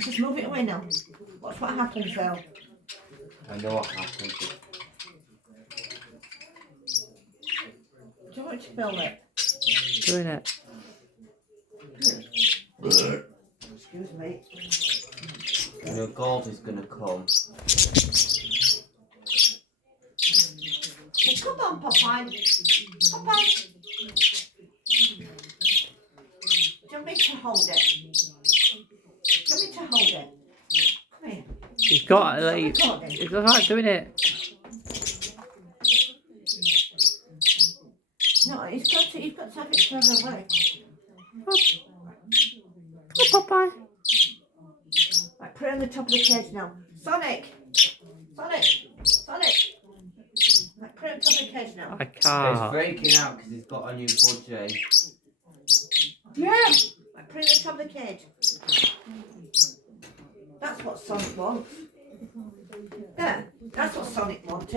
Just move it away now. Watch what happens though. I know what happens. Do you want to film it? Doing it. Excuse me. You know, God is gonna come. Hey, come on, Popeye. Popeye. Do you want me to hold it? Do you want me to hold it? Come here. He's got like. He's alright doing it. No, he's got to have it further away. Oh, Popeye. Right, put it on the top of the cage now. Sonic! Sonic! Sonic! Right, put it on top of the cage now. I He's can't. breaking out because he's got a new budgie. Yeah! Right, put it on the top of the cage. That's what Sonic wants. Yeah, that's what Sonic wants.